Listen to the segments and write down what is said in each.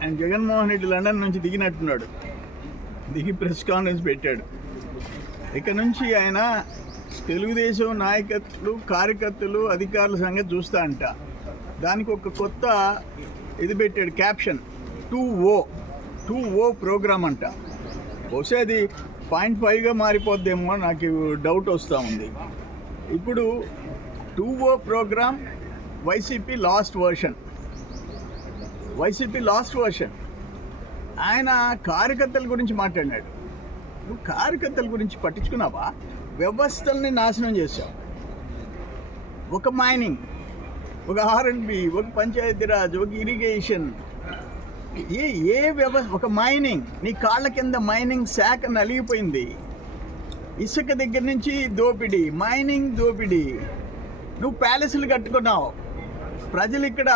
ఆయన జగన్మోహన్ రెడ్డి లండన్ నుంచి దిగినట్టున్నాడు. దిగి ప్రెస్ కాన్ఫరెన్స్ పెట్టాడు. ఇక నుంచి ఆయన తెలుగుదేశం నాయకత్వం, కార్యకర్తలు, అధికారుల సంగతి చూస్తా అంట. దానికి ఒక కొత్త ఇది పెట్టాడు, క్యాప్షన్ 2O ప్రోగ్రామ్ అంట. బహుశా అది 0.5గా మారిపోద్దేమో, నాకు డౌట్ వస్తూ ఉంది. ఇప్పుడు 2O programme YCP last version. ఆయన కార్యకర్తల గురించి మాట్లాడినాడు. నువ్వు కార్యకర్తల గురించి పట్టించుకున్నావా? వ్యవస్థల్ని నాశనం చేశావు. ఒక మైనింగ్, ఒక R&B, ఒక పంచాయతీరాజ్, ఒక ఇరిగేషన్, ఏ వ్యవస్థ, ఒక మైనింగ్, నీ కాళ్ళ కింద మైనింగ్ శాఖ నలిగిపోయింది. ఇసుక దగ్గర నుంచి దోపిడీ, మైనింగ్ దోపిడీ. నువ్వు ప్యాలెస్లు కట్టుకున్నావు. ప్రజలు ఇక్కడ,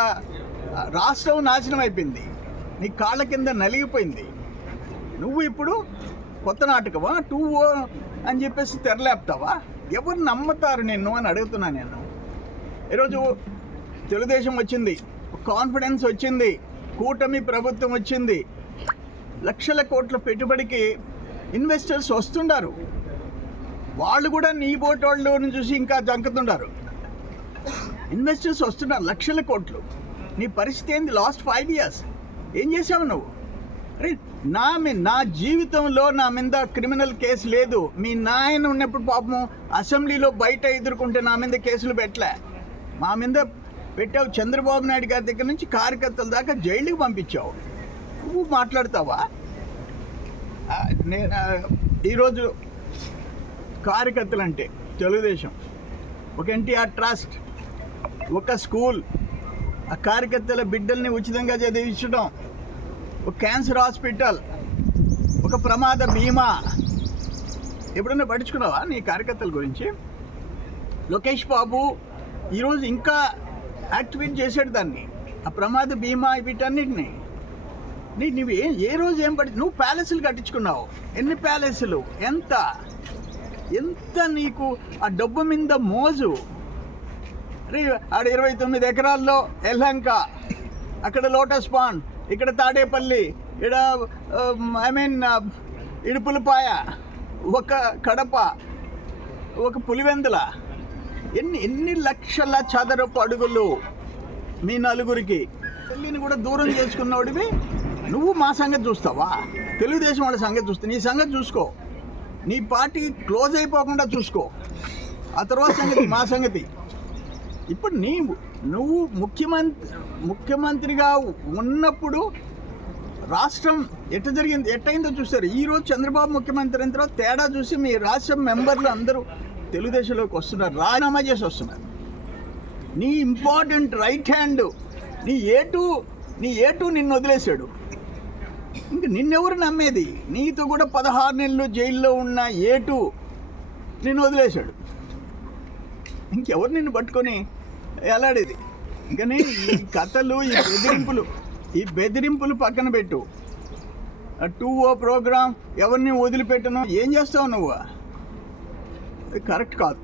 రాష్ట్రం నాశనం అయిపోయింది. నీ కాళ్ళ కింద నలిగిపోయింది. నువ్వు ఇప్పుడు కొత్త నాటకమా 2O అని చెప్పేసి తెరలేపుతావా? ఎవరు నమ్ముతారు నిన్ను అని అడుగుతున్నా నేను. ఈరోజు తెలుగుదేశం వచ్చింది, కాన్ఫిడెన్స్ వచ్చింది, కూటమి ప్రభుత్వం వచ్చింది, లక్షల కోట్ల పెట్టుబడికి ఇన్వెస్టర్స్ వస్తుండారు. వాళ్ళు కూడా నీ బోటోళ్ళని చూసి ఇంకా జంకుతుండారు. ఇన్వెస్టర్స్ వస్తున్నారు, లక్షల కోట్లు. నీ పరిస్థితి ఏంది? లాస్ట్ 5 years ఏం చేసావు నువ్వు? అరే, నా జీవితంలో నా మీద క్రిమినల్ కేసు లేదు. మీ నాయన ఉన్నప్పుడు పాపం అసెంబ్లీలో బయట ఎదుర్కొంటే నా మీద కేసులు పెట్టలే. మా మీద పెట్టావు. చంద్రబాబు నాయుడు గారి దగ్గర నుంచి కార్యకర్తల దాకా జైలుకి పంపించావు. నువ్వు మాట్లాడతావా? నేను ఈరోజు కార్యకర్తలు అంటే తెలుగుదేశం, ఒక NTR ట్రస్ట్, ఒక స్కూల్, ఆ కార్యకర్తల బిడ్డల్ని ఉచితంగా చదివించడం, ఒక క్యాన్సర్ హాస్పిటల్, ఒక ప్రమాద బీమా. ఎప్పుడన్నా పట్టించుకున్నావా నీ కార్యకర్తల గురించి? లోకేష్ బాబు ఈరోజు ఇంకా యాక్టివేట్ చేసాడు దాన్ని, ఆ ప్రమాద బీమా వీటన్నిటిని. నువ్వు ఏ రోజు ఏం నువ్వు ప్యాలెస్లు కట్టించుకున్నావు. ఎన్ని ప్యాలెస్లు? ఎంత నీకు ఆ డబ్బు మీద మోజు. ఆడ 29 ఎకరాల్లో ఎల్లంక, అక్కడ లోటస్ పాండ్, ఇక్కడ తాడేపల్లి, ఇక్కడ ఇడుపులపాయ, ఒక కడప, ఒక పులివెందుల. ఎన్ని లక్షల చదరపు అడుగులు మీ నలుగురికి. తల్లిని కూడా దూరం చేసుకున్నవాడివి నువ్వు మా సంగతి చూస్తావా? తెలుగుదేశం వాళ్ళ సంగతి చూస్తా. నీ సంగతి చూసుకో. నీ పార్టీ క్లోజ్ అయిపోకుండా చూసుకో. ఆ తర్వాత సంగతి మా సంగతి. ఇప్పుడు నువ్వు ముఖ్యమంత్రిగా ఉన్నప్పుడు రాష్ట్రం ఎట్టయిందో చూస్తారు. ఈరోజు చంద్రబాబు ముఖ్యమంత్రి అయిన తర్వాత తేడా చూసి మీ రాష్ట్రం మెంబర్లు అందరూ తెలుగుదేశంలోకి వస్తున్నారు, రాజీనామా చేసి వస్తున్నారు. నీ ఇంపార్టెంట్ రైట్ హ్యాండ్, నీ ఏటు నిన్ను వదిలేశాడు. ఇంక నిన్నెవరు నమ్మేది? నీతో కూడా 16 నెలలు జైల్లో ఉన్న ఏటు నిన్ను వదిలేశాడు. ఇంకెవరు నిన్ను పట్టుకొని ఎలాడేది? ఇంకని ఈ కథలు, ఈ బెదిరింపులు పక్కన పెట్టు. 2O ప్రోగ్రాం ఎవరిని వదిలిపెట్టను. ఏం చేస్తావు నువ్వు? కరెక్ట్ కాదు.